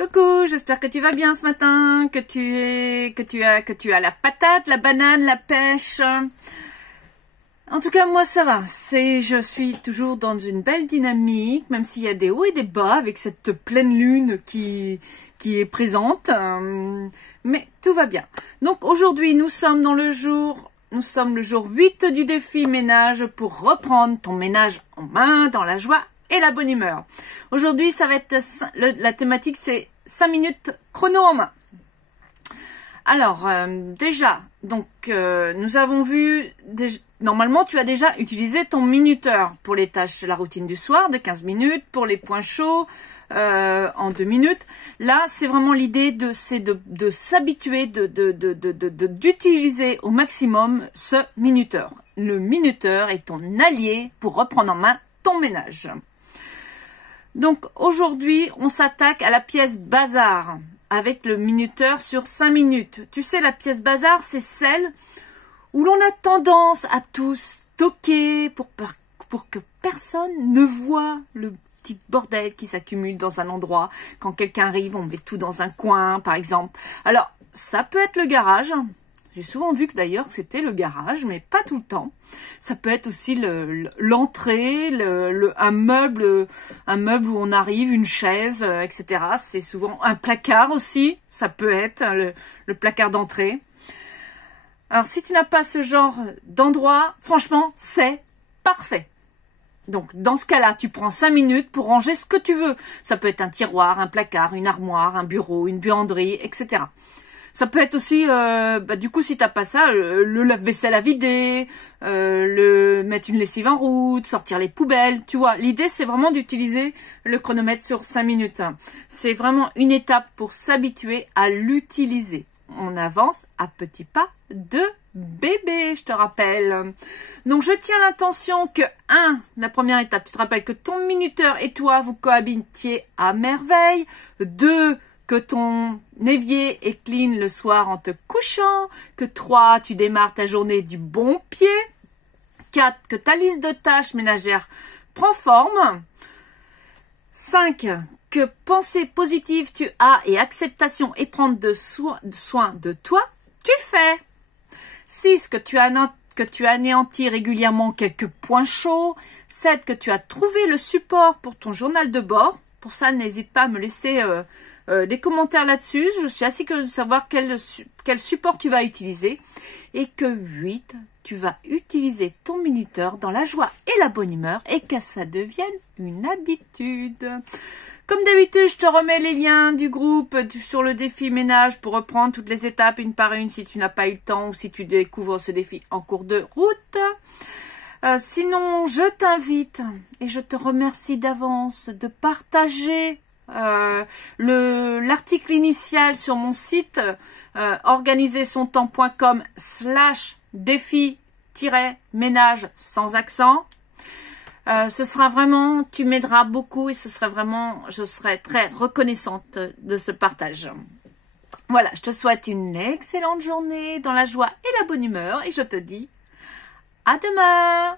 Coucou, j'espère que tu vas bien ce matin, que tu as la patate, la banane, la pêche. En tout cas, moi ça va. Je suis toujours dans une belle dynamique, même s'il y a des hauts et des bas avec cette pleine lune qui est présente. Mais tout va bien. Donc aujourd'hui, nous sommes le jour 8 du défi ménage pour reprendre ton ménage en main dans la joie et la bonne humeur. Aujourd'hui, ça va être la thématique, c'est 5 minutes chrono en main. Alors, déjà, donc, nous avons vu, normalement, tu as déjà utilisé ton minuteur pour les tâches, la routine du soir de 15 minutes, pour les points chauds, en 2 minutes. Là, c'est vraiment l'idée de s'habituer, d'utiliser au maximum ce minuteur. Le minuteur est ton allié pour reprendre en main ton ménage. Donc aujourd'hui, on s'attaque à la pièce bazar avec le minuteur sur 5 minutes. Tu sais, la pièce bazar, c'est celle où l'on a tendance à tout stocker pour que personne ne voit le petit bordel qui s'accumule dans un endroit. Quand quelqu'un arrive, on met tout dans un coin, par exemple. Alors, ça peut être le garage. J'ai souvent vu que d'ailleurs c'était le garage, mais pas tout le temps. Ça peut être aussi l'entrée, un meuble où on arrive, une chaise, etc. C'est souvent un placard aussi. Ça peut être le placard d'entrée. Alors si tu n'as pas ce genre d'endroit, franchement, c'est parfait. Donc dans ce cas-là, tu prends 5 minutes pour ranger ce que tu veux. Ça peut être un tiroir, un placard, une armoire, un bureau, une buanderie, etc. Ça peut être aussi, du coup, si t'as pas ça, le lave-vaisselle à vider, mettre une lessive en route, sortir les poubelles, tu vois. L'idée, c'est vraiment d'utiliser le chronomètre sur 5 minutes. C'est vraiment une étape pour s'habituer à l'utiliser. On avance à petits pas de bébé, je te rappelle. Donc, je tiens l'intention que, la première étape, tu te rappelles que ton minuteur et toi, vous cohabitiez à merveille. 2, que ton évier est clean le soir en te couchant. Que 3, tu démarres ta journée du bon pied. 4, que ta liste de tâches ménagères prend forme. 5, que pensée positive tu as et acceptation et prendre soin de toi, tu fais. 6, que tu anéantis régulièrement quelques points chauds. 7, que tu as trouvé le support pour ton journal de bord. Pour ça, n'hésite pas à me laisser des commentaires là-dessus. Je suis assez curieuse de savoir quel support tu vas utiliser. Et que 8, tu vas utiliser ton minuteur dans la joie et la bonne humeur et que ça devienne une habitude. Comme d'habitude, je te remets les liens du groupe sur le défi ménage pour reprendre toutes les étapes une par une si tu n'as pas eu le temps ou si tu découvres ce défi en cours de route. Sinon, je t'invite et je te remercie d'avance de partager l'article initial sur mon site organisersontemps.com/défi-ménage sans accent. Ce sera vraiment, tu m'aideras beaucoup et je serai très reconnaissante de ce partage. Voilà, je te souhaite une excellente journée dans la joie et la bonne humeur et je te dis à demain.